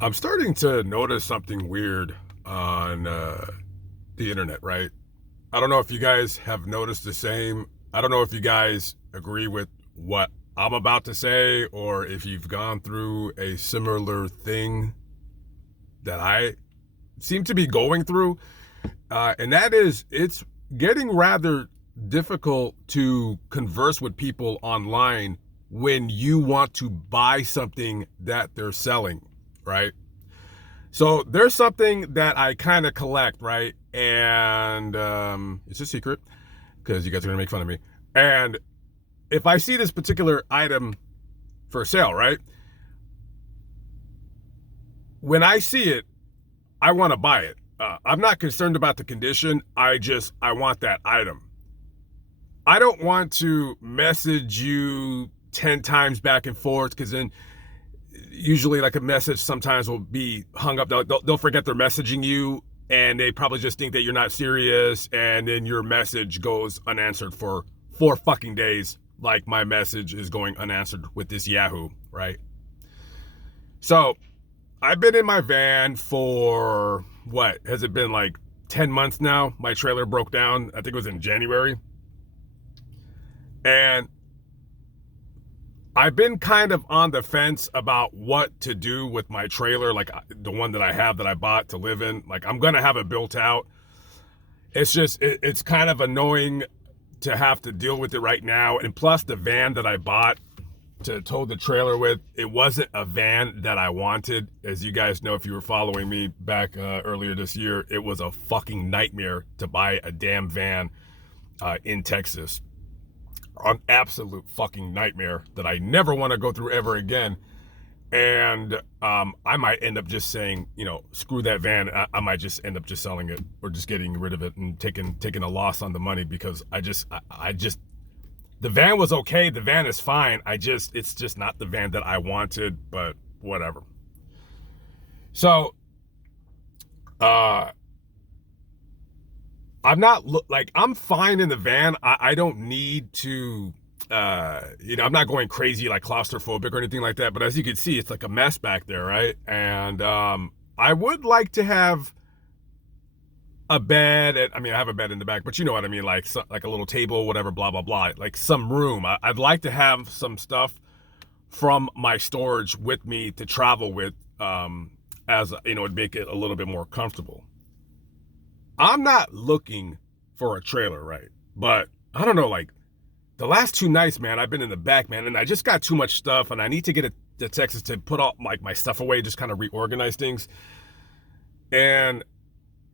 I'm starting to notice something weird on the internet, right? I don't know if you guys have noticed the same. I don't know if you guys agree with what I'm about to say or if you've gone through a similar thing that I seem to be going through. And that is, it's getting rather difficult to converse with people online when you want to buy something that they're selling, right? So there's something that I kind of collect, right? And it's a secret because you guys are going to make fun of me. And if I see this particular item for sale, right? When I see it, I want to buy it. I'm not concerned about the condition. I want that item. I don't want to message you 10 times back and forth because then usually like a message sometimes will be hung up. They'll forget they're messaging you and they probably just think that you're not serious. And then your message goes unanswered for 4 fucking days. Like my message is going unanswered with this Yahoo, right? So I've been in my van for what has it been like 10 months now? My trailer broke down. I think it was in January. And I've been kind of on the fence about what to do with my trailer, like the one that I have that I bought to live in. Like I'm going to have it built out. It's just, it's kind of annoying to have to deal with it right now. And plus the van that I bought to tow the trailer with, it wasn't a van that I wanted. As you guys know, if you were following me back earlier this year, it was a fucking nightmare to buy a damn van in Texas. An absolute fucking nightmare that I never want to go through ever again. And I might end up just saying, screw that van. I might just end up just selling it or just getting rid of it and taking a loss on the money because I just the van was okay. The van is fine. It's just not the van that I wanted, but whatever. So, I'm fine in the van. I don't need to, I'm not going crazy like claustrophobic or anything like that. But as you can see, it's like a mess back there, right? And I would like to have a bed. I have a bed in the back, but you know what I mean, like a little table, whatever, blah blah blah, like some room. I'd like to have some stuff from my storage with me to travel with, as it'd make it a little bit more comfortable. I'm not looking for a trailer, right? But I don't know, like the last 2 nights, man, I've been in the back, man, and I just got too much stuff, and I need to get to Texas to put all like my stuff away, just kind of reorganize things. And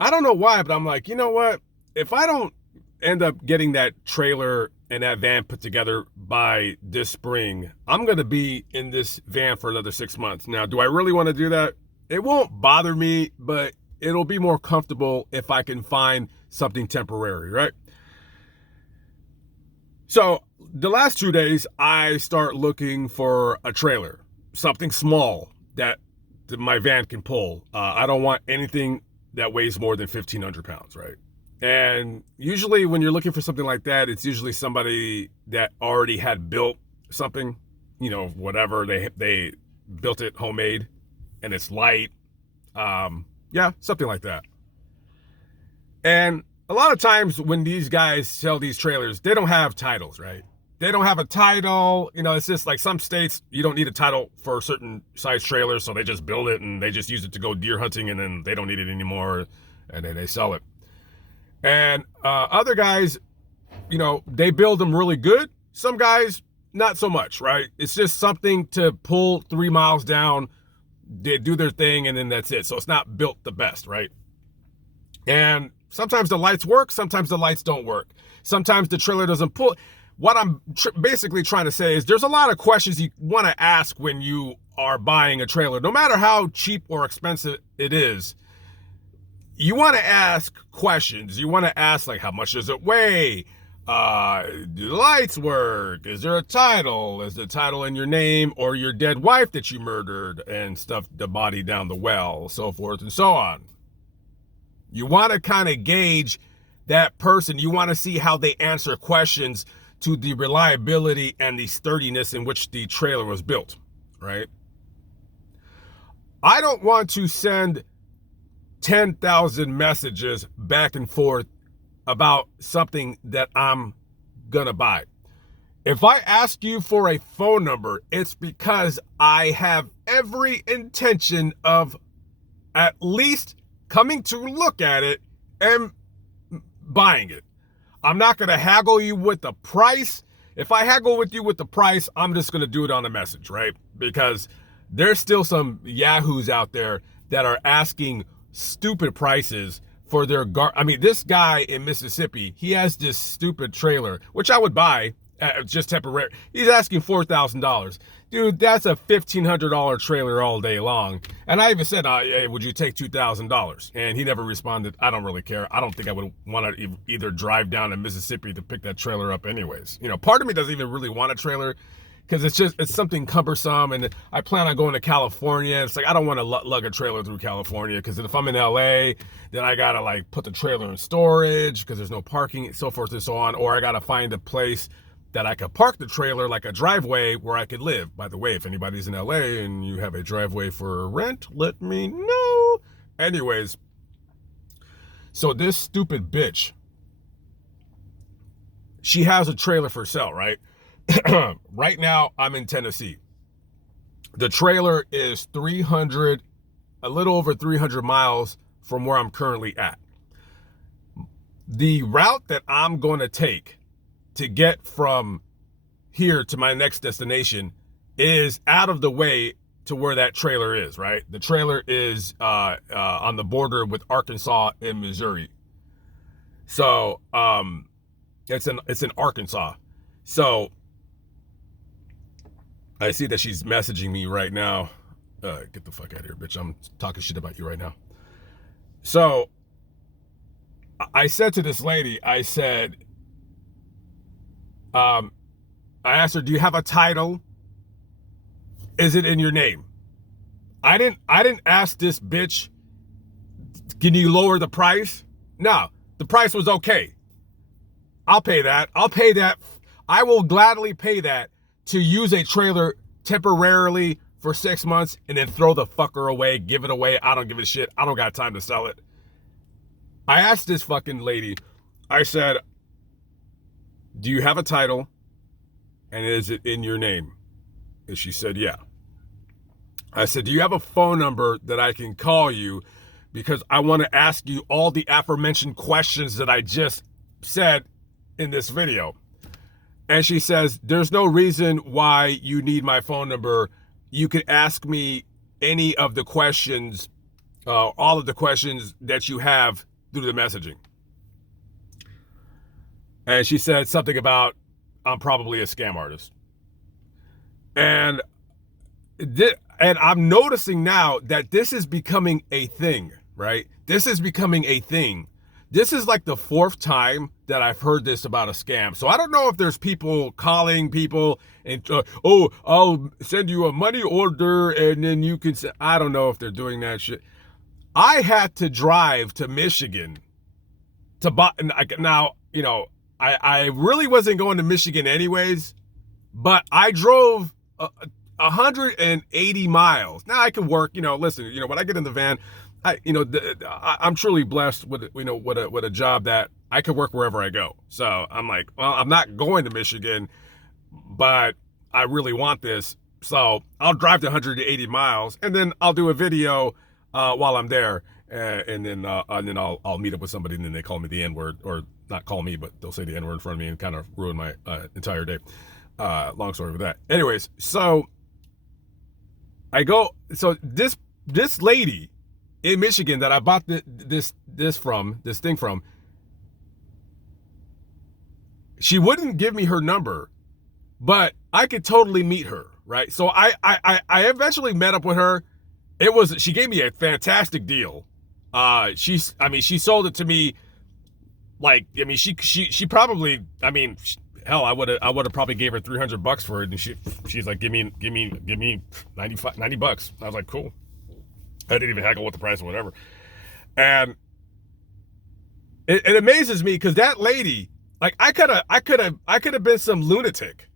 I don't know why, but I'm like, you know what? If I don't end up getting that trailer and that van put together by this spring, I'm going to be in this van for another 6 months. Now, do I really want to do that? It won't bother me, but it'll be more comfortable if I can find something temporary, right? So the last 2 days, I start looking for a trailer, something small that my van can pull. I don't want anything that weighs more than 1,500 pounds, right? And usually when you're looking for something like that, it's usually somebody that already had built something, whatever, they built it homemade and it's light. Yeah, something like that. And a lot of times when these guys sell these trailers, they don't have titles, right? They don't have a title. It's just like some states, you don't need a title for a certain size trailer, so they just build it and they just use it to go deer hunting and then they don't need it anymore and then they sell it. And other guys, they build them really good. Some guys, not so much, right? It's just something to pull 3 miles down, they do their thing, and then that's it. So it's not built the best, right? And sometimes the lights work, sometimes the lights don't work. Sometimes the trailer doesn't pull. What I'm basically trying to say is there's a lot of questions you want to ask when you are buying a trailer. No matter how cheap or expensive it is, you want to ask questions. You want to ask, like, how much does it weigh? Do the lights work? Is there a title? Is the title in your name or your dead wife that you murdered and stuffed the body down the well, so forth and so on? You want to kind of gauge that person. You want to see how they answer questions to the reliability and the sturdiness in which the trailer was built, right? I don't want to send 10,000 messages back and forth about something that I'm gonna buy. If I ask you for a phone number, it's because I have every intention of at least coming to look at it and buying it. I'm not going to haggle you with the price. If I haggle with you with the price, I'm just going to do it on a message, right? Because there's still some yahoos out there that are asking stupid prices for their this guy in Mississippi, he has this stupid trailer, which I would buy. Just temporary. He's asking $4,000. Dude, that's a $1,500 trailer all day long. And I even said, hey, would you take $2,000? And he never responded. I don't really care. I don't think I would want to either drive down to Mississippi to pick that trailer up anyways. Part of me doesn't even really want a trailer because it's something cumbersome. And I plan on going to California. It's like, I don't want to lug a trailer through California because if I'm in LA, then I got to put the trailer in storage because there's no parking, so forth and so on. Or I got to find a place that I could park the trailer, like a driveway where I could live. By the way, if anybody's in LA and you have a driveway for rent, let me know. Anyways, so this stupid bitch, she has a trailer for sale, right? Right now, I'm in Tennessee. The trailer is a little over 300 miles from where I'm currently at. The route that I'm going to take to get from here to my next destination is out of the way to where that trailer is, right? The trailer is on the border with Arkansas and Missouri. So it's in Arkansas. So I see that she's messaging me right now. Get the fuck out of here, bitch. I'm talking shit about you right now. So I said to this lady, I said, I asked her, do you have a title? Is it in your name? I didn't ask this bitch, can you lower the price? No, the price was okay. I'll pay that. I will gladly pay that to use a trailer temporarily for 6 months and then throw the fucker away, give it away. I don't give a shit. I don't got time to sell it. I asked this fucking lady, I said, do you have a title and is it in your name? And she said, yeah. I said, do you have a phone number that I can call you because I want to ask you all the aforementioned questions that I just said in this video? And she says, there's no reason why you need my phone number. You can ask me any of the questions, all of the questions that you have through the messaging. And she said something about, I'm probably a scam artist. And I'm noticing now that this is becoming a thing, right? This is becoming a thing. This is like the 4th time that I've heard this about a scam. So I don't know if there's people calling people and, I'll send you a money order and then you can say, I don't know if they're doing that shit. I had to drive to Michigan to buy, now, I really wasn't going to Michigan anyways, but I drove 180 miles. Now I can work, listen, when I get in the van, I'm truly blessed with a job that I can work wherever I go. So I'm like, well, I'm not going to Michigan, but I really want this. So I'll drive to 180 miles and then I'll do a video while I'm there. And then I'll meet up with somebody and then they call me the N-word, or not call me, but they'll say the N-word in front of me and kind of ruin my entire day. Long story with that. Anyways, so this lady in Michigan that I bought this thing from, she wouldn't give me her number, but I could totally meet her, right? So I eventually met up with her. She gave me a fantastic deal. She sold it to me she probably, hell, I would have probably gave her $300 for it, and she's like, give me $90. I was like, cool. I didn't even haggle with the price or whatever. And it amazes me because that lady, I could have been some lunatic.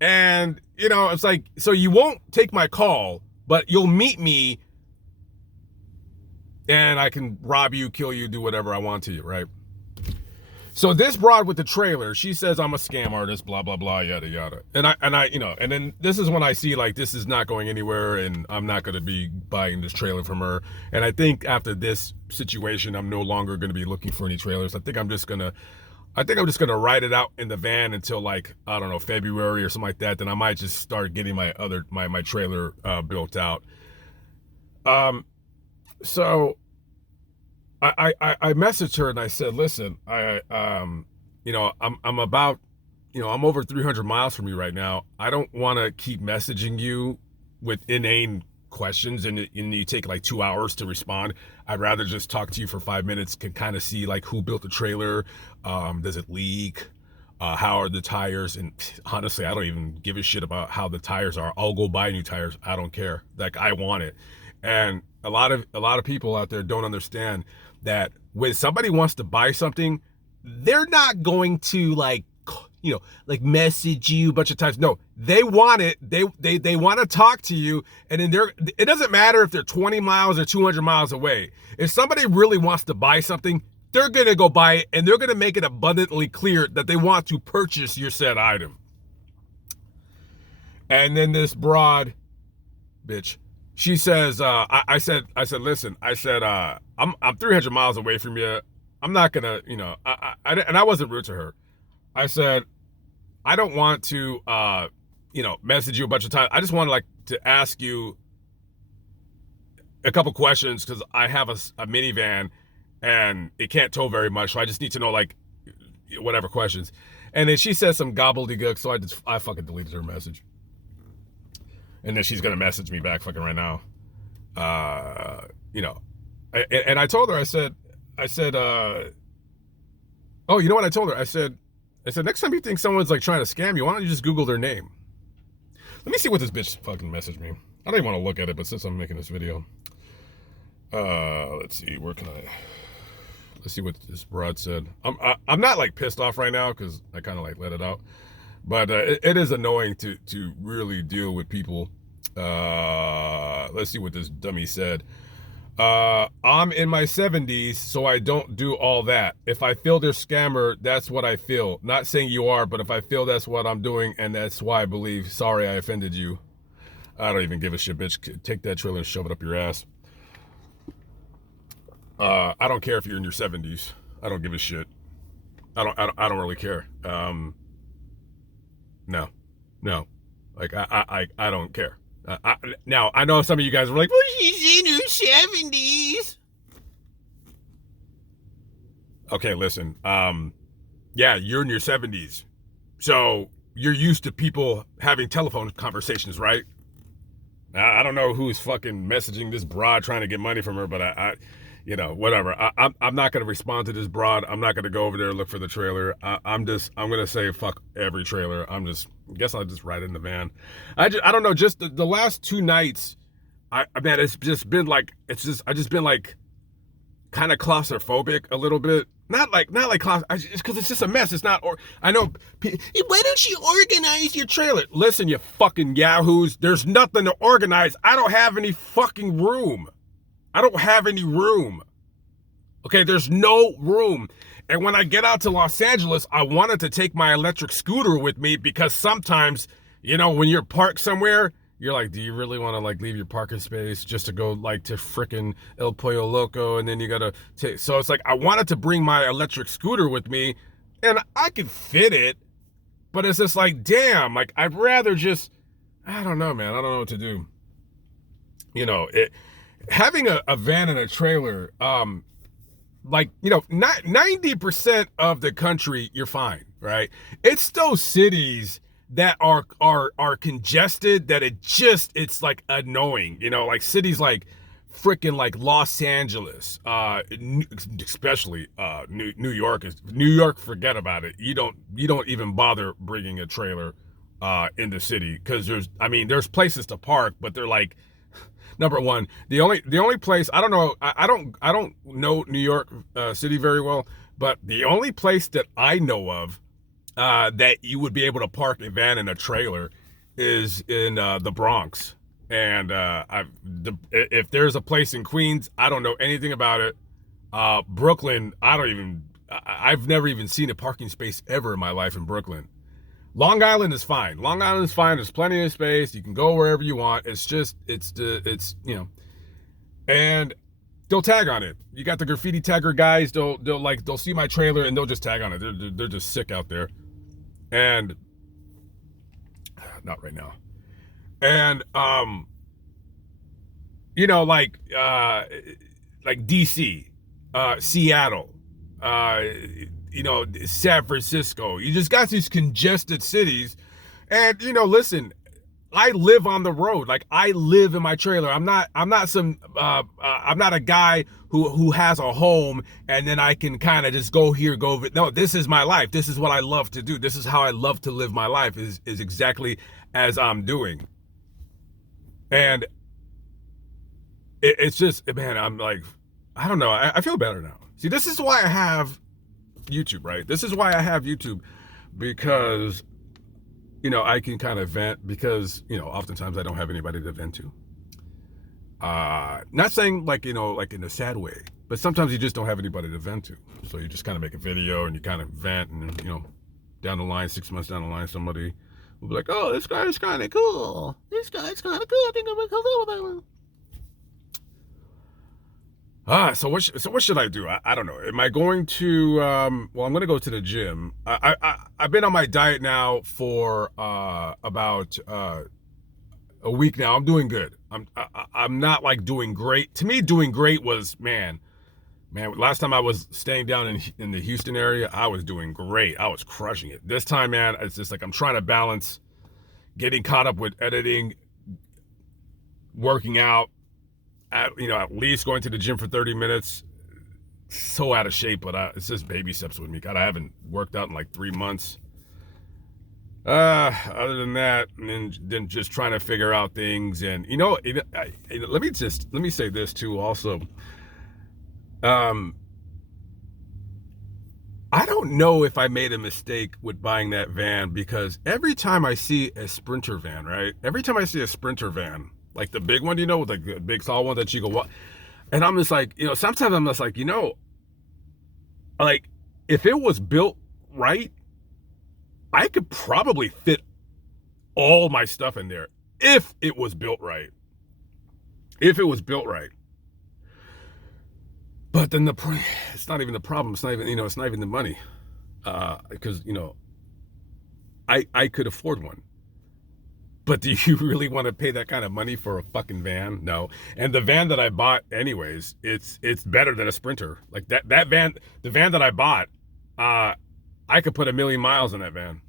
And, it's like, so you won't take my call, but you'll meet me and I can rob you, kill you, do whatever I want to you, right? So this broad with the trailer, she says I'm a scam artist, blah blah blah, yada yada. And I, you know, and then this is when I see like this is not going anywhere, and I'm not going to be buying this trailer from her. And I think after this situation, I'm no longer going to be looking for any trailers. I think I'm just gonna ride it out in the van until like, I don't know, February or something like that. Then I might just start getting my trailer built out. So I messaged her and I said, listen, you know, I'm about, you know, I'm over 300 miles from you right now. I don't want to keep messaging you with inane questions and you take like 2 hours to respond. I'd rather just talk to you for 5 minutes, can kind of see like who built the trailer. Does it leak? How are the tires? And honestly, I don't even give a shit about how the tires are. I'll go buy new tires. I don't care. Like, I want it. And a lot of people out there don't understand that when somebody wants to buy something, they're not going to like, you know, like message you a bunch of times. No, they want it. They want to talk to you. And then it doesn't matter if they're 20 miles or 200 miles away. If somebody really wants to buy something, they're going to go buy it, and they're going to make it abundantly clear that they want to purchase your said item. And then this broad bitch, she says, I said, listen, I said, I'm 300 miles away from you. I'm not gonna, you know, and I wasn't rude to her. I said, I don't want to, you know, message you a bunch of times. I just want to ask you a couple questions because I have a minivan and it can't tow very much. So I just need to know like whatever questions. And then she said some gobbledygook. So I fucking deleted her message. And then she's going to message me back fucking right now. You know, and I told her, I said, oh, you know what I told her? I said, next time you think someone's like trying to scam you, why don't you just Google their name? Let me see what this bitch fucking messaged me. I don't even want to look at it, but since I'm making this video, let's see, let's see what this broad said. I'm not like pissed off right now because I kind of like let it out, but it is annoying to really deal with people. Let's see what this dummy said. I'm in my 70s, so I don't do all that. If I feel they're scammer, that's what I feel. Not saying you are, but if I feel that's what I'm doing, and that's why I believe. Sorry I offended you. I don't even give a shit, bitch. Take that trailer and shove it up your ass. I don't care if you're in your 70s. I don't give a shit. I don't really care. No. Like, I don't care. Now, I know some of you guys were like, well, she's in her 70s. Okay, listen. Yeah, you're in your 70s. So you're used to people having telephone conversations, right? I don't know who's fucking messaging this broad trying to get money from her, but I you know, whatever. I'm not going to respond to this broad. I'm not going to go over there and look for the trailer. I'm going to say fuck every trailer. I guess I'll just ride in the van. I don't know. Just the last 2 nights, man, it's just been like, I just been like kind of claustrophobic a little bit. Not like because it's just a mess. It's not, I know, why don't you organize your trailer? Listen, you fucking yahoos, there's nothing to organize. I don't have any fucking room. I don't have any room. Okay, there's no room. And when I get out to Los Angeles, I wanted to take my electric scooter with me because sometimes, you know, when you're parked somewhere, you're like, do you really want to like leave your parking space just to go like to frickin' El Pollo Loco? And then you gotta take, so it's like, I wanted to bring my electric scooter with me and I could fit it, but it's just like, damn, like I'd rather just, I don't know, man. I don't know what to do. You know, having a van and a trailer, like, you know, 90% of the country, you're fine, right? It's those cities that are congested that it's like annoying, you know, like cities like freaking like Los Angeles, especially New York, forget about it. You don't even bother bringing a trailer in the city because there's places to park, but they're like, number one, the only place, I don't know, I don't know New York City very well, but the only place that I know of that you would be able to park a van and a trailer is in the Bronx. And if there's a place in Queens, I don't know anything about it. Brooklyn, I've never even seen a parking space ever in my life in Brooklyn. Long Island is fine. Long Island is fine. There's plenty of space. You can go wherever you want. It's just, and they'll tag on it. You got the graffiti tagger guys. They'll see my trailer and they'll just tag on it. They're just sick out there. And not right now. And like DC, Seattle, San Francisco. You just got these congested cities. And, listen, I live on the road. Like, I live in my trailer. I'm not a guy who has a home and then I can kind of just go here, go. No, this is my life. This is what I love to do. This is how I love to live my life, is exactly as I'm doing. And it's just, man, I'm like, I don't know. I feel better now. See, this is why I have YouTube, right? This is why I have YouTube, because, I can kind of vent, because, oftentimes I don't have anybody to vent to. Not saying like in a sad way, but sometimes you just don't have anybody to vent to. So you just kind of make a video and you kind of vent, and, down the line, 6 months down the line, somebody will be like, oh, this guy is kind of cool. This guy's kind of cool. I think I'm going to come up with that one. So what should I do? I don't know. Am I going to, I'm going to go to the gym. I've been on my diet now for, about, a week now. I'm doing good. I'm not like doing great. To me, doing great was, man, last time I was staying down in the Houston area, I was doing great. I was crushing it. This time, man, it's just like, I'm trying to balance getting caught up with editing, working out, at least going to the gym for 30 minutes. So out of shape, but it's just baby steps with me. God, I haven't worked out in like 3 months. Other than that, and then just trying to figure out things. And let me say this too also. I don't know if I made a mistake with buying that van, because every time I see a Sprinter van, right? Every time I see a Sprinter van, like the big one, with like the big tall one that you go walk. And I'm just like, sometimes I'm just like, like if it was built right, I could probably fit all my stuff in there if it was built right. If it was built right. But then it's not even the problem. It's not even, it's not even the money. Because, I could afford one. But do you really want to pay that kind of money for a fucking van? No. And the van that I bought anyways, it's better than a Sprinter. Like that van, the van that I bought, I could put 1 million miles in that van.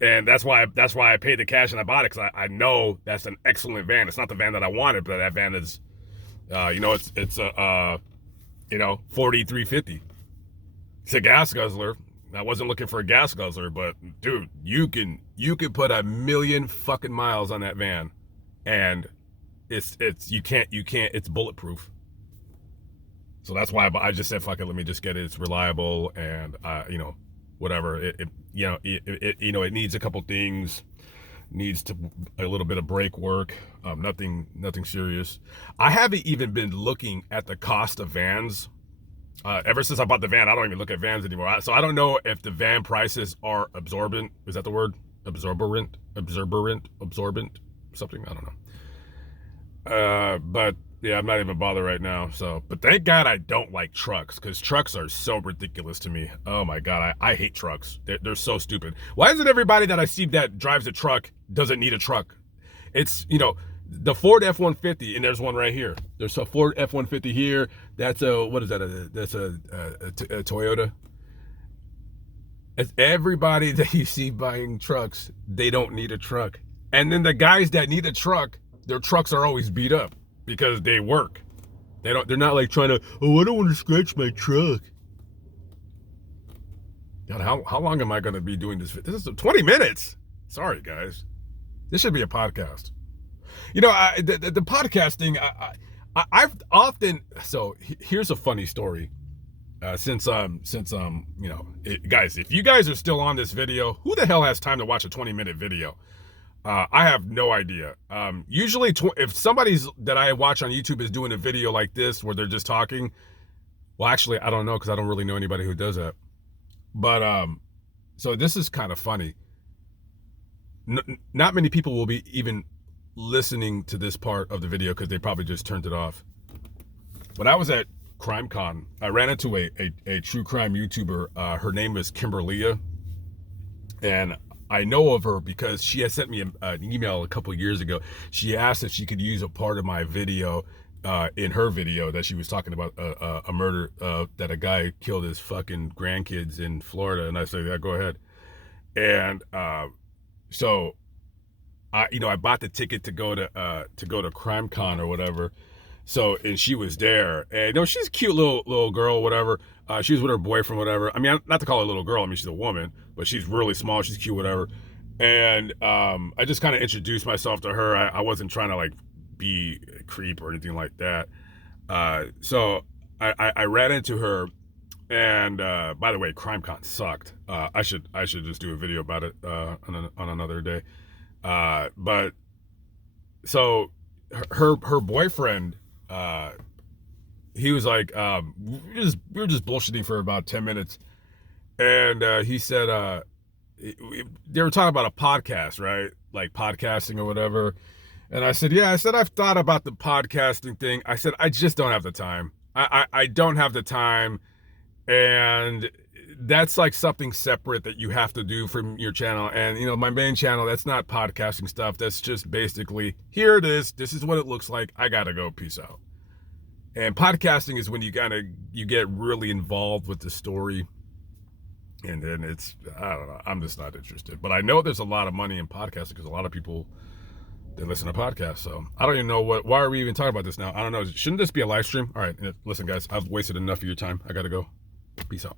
And that's why I paid the cash and I bought it, because I know that's an excellent van. It's not the van that I wanted, but that van is, it's a 4350. It's a gas guzzler. I wasn't looking for a gas guzzler, but dude, you can put 1 million fucking miles on that van, and it's bulletproof. So that's why I just said, fuck it, let me just get it. It's reliable, and whatever. It needs a couple things. Needs a little bit of brake work. Nothing serious. I haven't even been looking at the cost of vans. Ever since I bought the van, I don't even look at vans anymore. So I don't know if the van prices are absorbent. Is that the word? Absorbent, something? I don't know. But yeah, I'm not even bothered right now. So, but thank God I don't like trucks, because trucks are so ridiculous to me. Oh my God, I hate trucks. They're so stupid. Why isn't everybody that I see that drives a truck doesn't need a truck? It's, the Ford F-150, and there's one right here. There's a Ford F-150 here. That's what is that? That's a Toyota. It's everybody that you see buying trucks, they don't need a truck. And then the guys that need a truck, their trucks are always beat up because they work. They're not like trying to, I don't want to scratch my truck. God, how long am I going to be doing this? This is 20 minutes. Sorry, guys. This should be a podcast. The podcasting, I've often, so here's a funny story. Guys, if you guys are still on this video, who the hell has time to watch a 20-minute video? I have no idea. Usually, if somebody's that I watch on YouTube is doing a video like this where they're just talking, well, actually, I don't know because I don't really know anybody who does that. But so this is kind of funny. Not many people will be even listening to this part of the video because they probably just turned it off. When I was at CrimeCon, I ran into a true crime YouTuber. Her name is Kimberlia, and I know of her because she had sent me an email a couple of years ago. She asked if she could use a part of my video in her video that she was talking about a murder that a guy killed his fucking grandkids in Florida, and I said, yeah, go ahead. And so I bought the ticket to go to CrimeCon or whatever. So, and she was there, and she's a cute little girl, whatever. She was with her boyfriend, whatever. I mean, not to call her a little girl. I mean, she's a woman, but she's really small. She's cute, whatever. And I just kind of introduced myself to her. I wasn't trying to like be a creep or anything like that. So I ran into her, and by the way, CrimeCon sucked. I should just do a video about it on another day. But so her boyfriend, he was like, we were just bullshitting for about 10 minutes, and he said they were talking about a podcast, right? Like podcasting or whatever. And I said, yeah, I've thought about the podcasting thing. I said, I just don't have the time. I don't have the time. And that's like something separate that you have to do from your channel. And, my main channel, that's not podcasting stuff. That's just basically, here it is. This is what it looks like. I got to go. Peace out. And podcasting is when you get really involved with the story. And then I don't know. I'm just not interested. But I know there's a lot of money in podcasting because a lot of people, they listen to podcasts. So I don't even know why are we even talking about this now? I don't know. Shouldn't this be a live stream? All right. Listen, guys, I've wasted enough of your time. I got to go. Peace out.